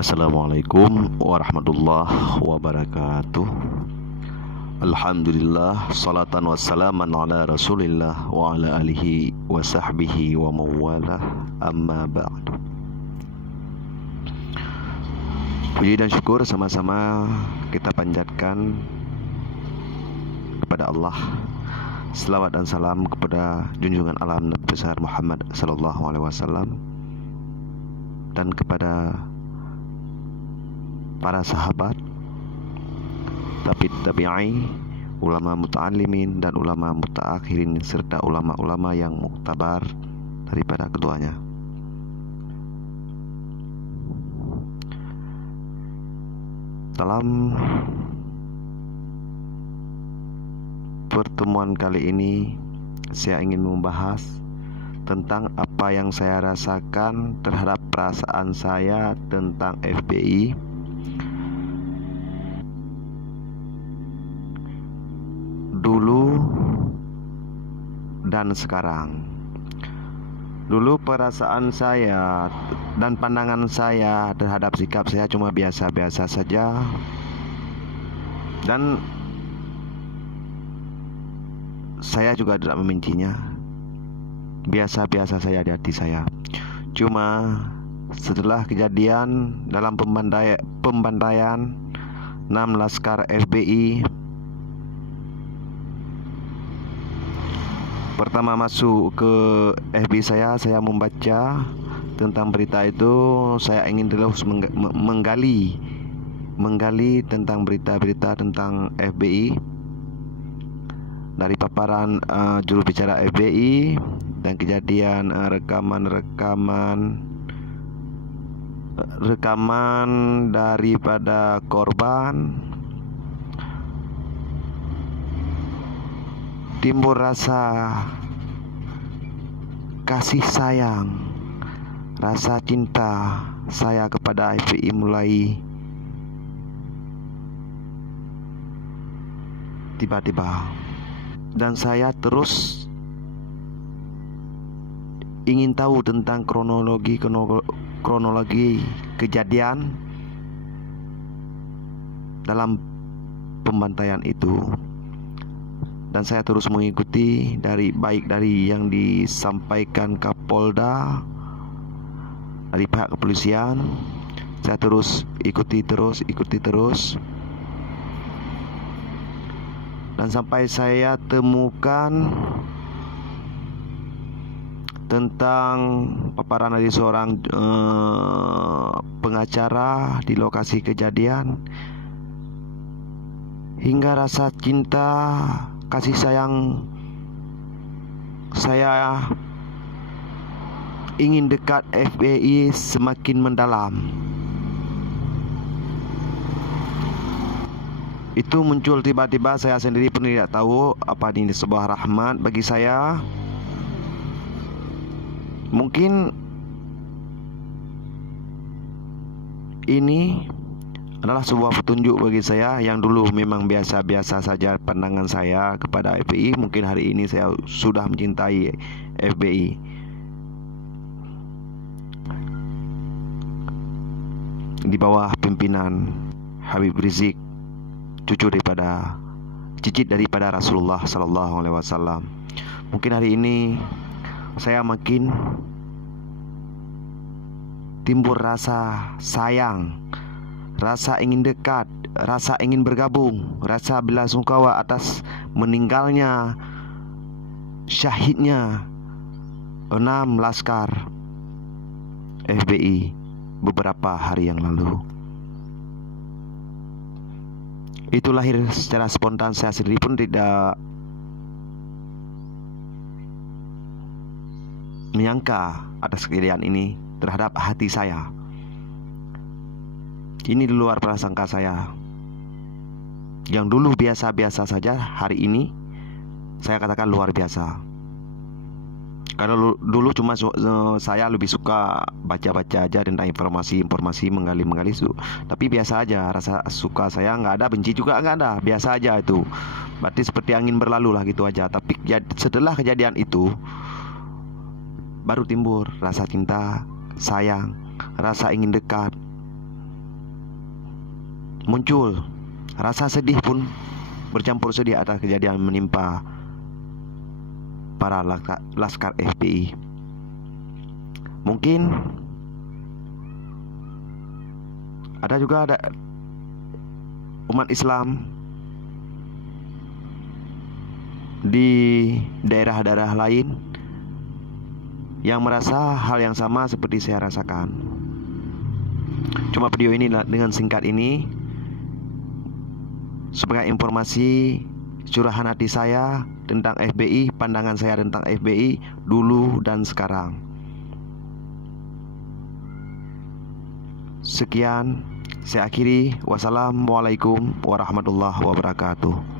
Assalamualaikum warahmatullahi wabarakatuh. Alhamdulillah, salatan wassalaman ala rasulillah wa ala alihi wa sahbihi wa mawalah, amma ba'du. Puji dan syukur sama-sama kita panjatkan kepada Allah. Selawat dan salam kepada junjungan alam Nabi besar Muhammad sallallahu alaihi wasallam dan kepada para sahabat, tabi'i, ulama muta'allimin dan ulama mutaakhirin serta ulama-ulama yang muktabar daripada keduanya. Dalam pertemuan kali ini saya ingin membahas tentang apa yang saya rasakan terhadap perasaan saya tentang FPI dulu dan sekarang. Dulu perasaan saya dan pandangan saya terhadap sikap saya cuma biasa-biasa saja, dan saya juga tidak membencinya. Biasa-biasa saja di hati saya. Cuma setelah kejadian dalam pembantaian 6 laskar FPI, pertama masuk ke FB saya membaca tentang berita itu. Saya ingin terus menggali tentang berita-berita tentang FBI dari paparan juru bicara FBI dan kejadian rekaman daripada korban. Timbul rasa kasih sayang, rasa cinta saya kepada FPI mulai tiba-tiba, dan saya terus ingin tahu tentang kronologi kejadian dalam pembantaian itu. Dan saya terus mengikuti baik dari yang disampaikan Kapolda, dari pihak kepolisian. Saya terus ikuti terus, dan sampai saya temukan tentang paparan dari seorang pengacara di lokasi kejadian, hingga rasa cinta kasih sayang saya ingin dekat FPI semakin mendalam. Itu muncul tiba-tiba, saya sendiri pun tidak tahu apa ini sebuah rahmat bagi saya. Mungkin ini adalah sebuah petunjuk bagi saya yang dulu memang biasa-biasa saja pandangan saya kepada FPI. Mungkin hari ini saya sudah mencintai FPI. Di bawah pimpinan Habib Rizik, cicit daripada Rasulullah sallallahu alaihi wasallam. Mungkin hari ini saya makin timbul rasa sayang, rasa ingin dekat, rasa ingin bergabung, rasa belasungkawa atas meninggalnya, syahidnya 6 laskar FPI beberapa hari yang lalu. Itu lahir secara spontan, saya sendiri pun tidak menyangka atas kejadian ini terhadap hati saya. Ini di luar prasangka saya. Yang dulu biasa-biasa saja, hari ini saya katakan luar biasa. Kalau dulu cuma saya lebih suka baca-baca aja tentang informasi, menggali. Tapi biasa aja, rasa suka saya nggak ada, benci juga nggak ada, biasa aja itu. Berarti seperti angin berlalu lah gitu aja. Tapi setelah kejadian itu baru timbul rasa cinta, sayang, rasa ingin dekat. muncul rasa sedih pun bercampur sedih atas kejadian menimpa para laskar FPI. Mungkin ada umat Islam di daerah-daerah lain yang merasa hal yang sama seperti saya rasakan. Cuma video ini dengan singkat ini sebagai informasi curahan hati saya tentang FPI, pandangan saya tentang FPI dulu dan sekarang. Sekian, saya akhiri. Wassalamualaikum warahmatullahi wabarakatuh.